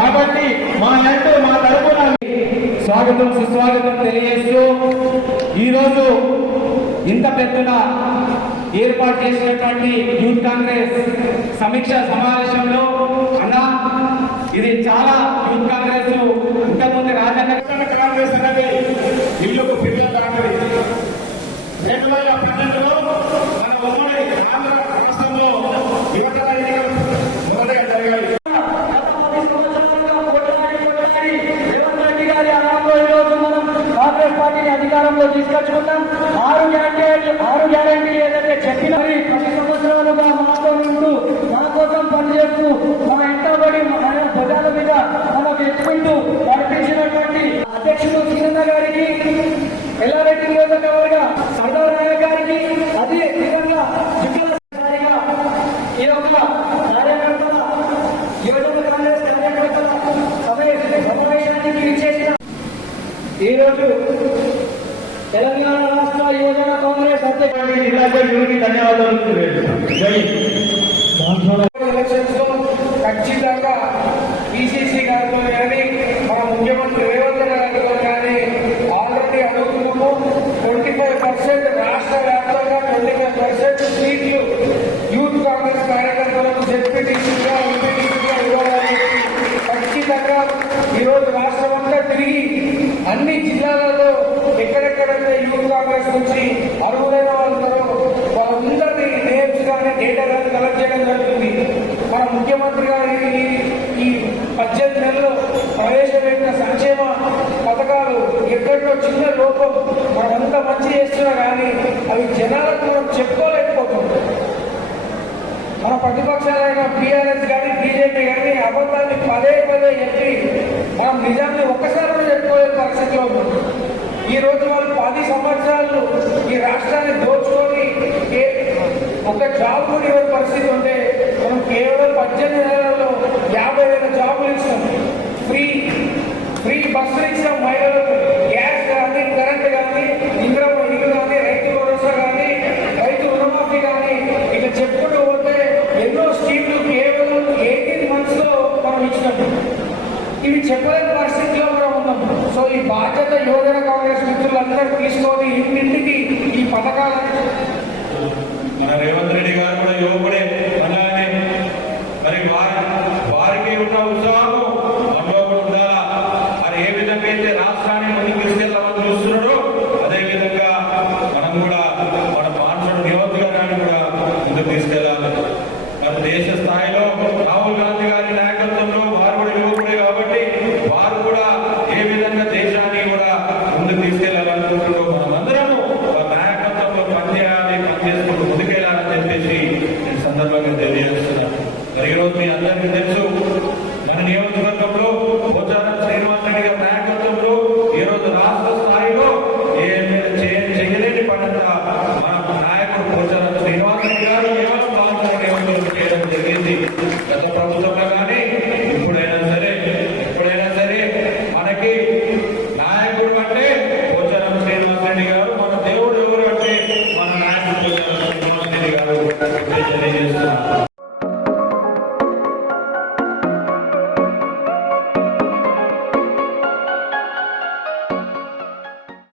కాబట్టి మా తరపున స్వాగతం సుస్వాగతం తెలియజేస్తూ ఈరోజు ఇంత పెద్దన ఏర్పాటు చేసినటువంటి యూత్ కాంగ్రెస్ సమీక్ష సమావేశంలో అన్నా ఇది చాలా యూత్ కాంగ్రెస్ ఇంతకుముందు రాజన్న కాంగ్రెస్ అనేది ఇల్లుకు పిల్లల కాంగ్రెస్ 2012లో మన ఉమ్మడి ఆంధ్ర రాష్ట్రంలో యువజన ఎన్నికలు మొదటగా జరిగాయి. కాంగ్రెస్ పార్టీని అధికారంలో తీసుకొచ్చుకుందాం. 6 గ్యారెంటీలు ఏదైతే చెప్పిన ప్రతి సంవత్సరాలుగా మాతో ఉంటూ మన కోసం పనిచేస్తూ మన ఇంటబడి ప్రజల మీద మనకు ఎత్తుకుంటూ నడిపించినటువంటి అధ్యక్షుడు సీనన్న గారికి, ఎల్లారెడ్డి నియోజకవర్గ సర్దారాయ గారికి, అదే విధంగా ఈ యొక్క కార్యకర్తల యువజన కాంగ్రెస్ కార్యకర్తల సమావేశానికి ఇచ్చేసిన ఈరోజు తెలంగాణ రాష్ట్ర యువజన కాంగ్రెస్ అధ్యక్షుడికి ధన్యవాదాలు. ఖచ్చితంగా పిసిసి గారితో కానీ మన ముఖ్యమంత్రి రేవంత్ గారితో కానీ ఆల్రెడీ అడుగుతున్నాము. 25% రాష్ట్ర వ్యాప్తంగా 25% సీట్లు యూత్ కాంగ్రెస్ కార్యకర్తలకు జెడ్పీటీసీగా ఎంపీటీసీగా ఇవ్వాలని ఖచ్చితంగా ఈరోజు రాష్ట్రం అంతా తిరిగి అన్ని జిల్లాలలో ఎక్కడెక్కడైతే యూత్ కాంగ్రెస్ నుంచి అర్హులైన వాళ్ళందరినీ నేమ్స్ కానీ డేటా కానీ కలెక్ట్ చేయడం జరుగుతుంది. మన ముఖ్యమంత్రి గారి ఈ 18 నెలల్లో ప్రవేశపెట్టిన సంక్షేమ పథకాలు ఎక్కడో చిన్న లోపం మనమంతా మంచి చేస్తున్నా కానీ అవి జనాలకు మనం చెప్పుకోలేకపోతున్నాం. మన ప్రతిపక్షాలైన టీఆర్ఎస్ కానీ బీజేపీ కానీ అబద్ధాన్ని పదే చెప్పి మనం నిజాన్ని ఒక్కసారి చెప్పుకోలే పరిస్థితిలో ఉన్నాం. ఈ రోజు వాళ్ళు 10 సంవత్సరాలు ఈ రాష్ట్రాన్ని దోచుకొని ఒక జాబ్ కూడా ఇవ్వని పరిస్థితి ఉంటే మనం కేవలం 18 నెలల్లో 50,000 జాబులు ఇస్తాం. ఫ్రీ బస్సులు ఇస్తాం. మహిళలకు గ్యాస్ కానీ, కరెంట్ కానీ, ఇంద్రమ్మ ఇల్లు కానీ, రైతు భరోసా కానీ, రైతు రుణమాఫీ కానీ ఇట్లా చెప్పుకుంటూ పోతే ఎన్నో స్కీమ్లు కేవలం 18 months లో మనం ఇచ్చినట్టు ఇవి చెప్పలేని పరిస్థితిలో మనం ఉన్నాం. సో ఈ బాధ్యత యువజన కాంగ్రెస్ మిత్రులందరూ తీసుకొని ఇంటింటికి ఈ పథకాలను మన రేవంత్ రెడ్డి గారు కూడా యువకుడే అలానే మరి వారికి ఉన్న ఉత్సాహం మనలో కూడా ఉండాలా. మరి ఏ విధంగా అయితే రాష్ట్రాన్ని ముందుకు తీసుకెళ్లామని చూస్తున్నాడో అదేవిధంగా మనం కూడా మన పాన్సడు నియోజకవర్గాన్ని కూడా ముందుకు తీసుకెళ్లాలి. మరి దేశ స్థాయిలో రాహుల్ గాంధీ గారి నాయకత్వంలో వారు కూడా యువకుడే కాబట్టి వారు కూడా ఏ విధంగా దేశాన్ని కూడా ముందుకు తీసుకెళ్లాలనుకుంటున్నారో మనమందరము నాయకత్వంలో పనిచేసుకుంటూ ముందుకెళ్లాలని చెప్పేసి నేను సందర్భంగా తెలియజేస్తున్నాను. మరి ఈరోజు మీ అందరికీ తెలుసు మన నియోజకవర్గంలో పోచారం శ్రీనివాస్ రెడ్డి గారి నాయకత్వంలో ఈరోజు రాష్ట్ర స్థాయిలో చేయలేని పనంతా మన నాయకుడు పోచారం శ్రీనివాస్ రెడ్డి గారు కేవలం నియోజకవర్గం చేయడం జరిగింది. గత ప్రభుత్వంలో కానీ ఎప్పుడైనా సరే మనకి నాయకుడు అంటే పోచారం శ్రీనివాస్ రెడ్డి గారు, మన దేవుడు ఎవరు అంటే మన నాయకుడు పోచారం శ్రీనివాస్ రెడ్డి గారు తెలియజేస్తున్నారు.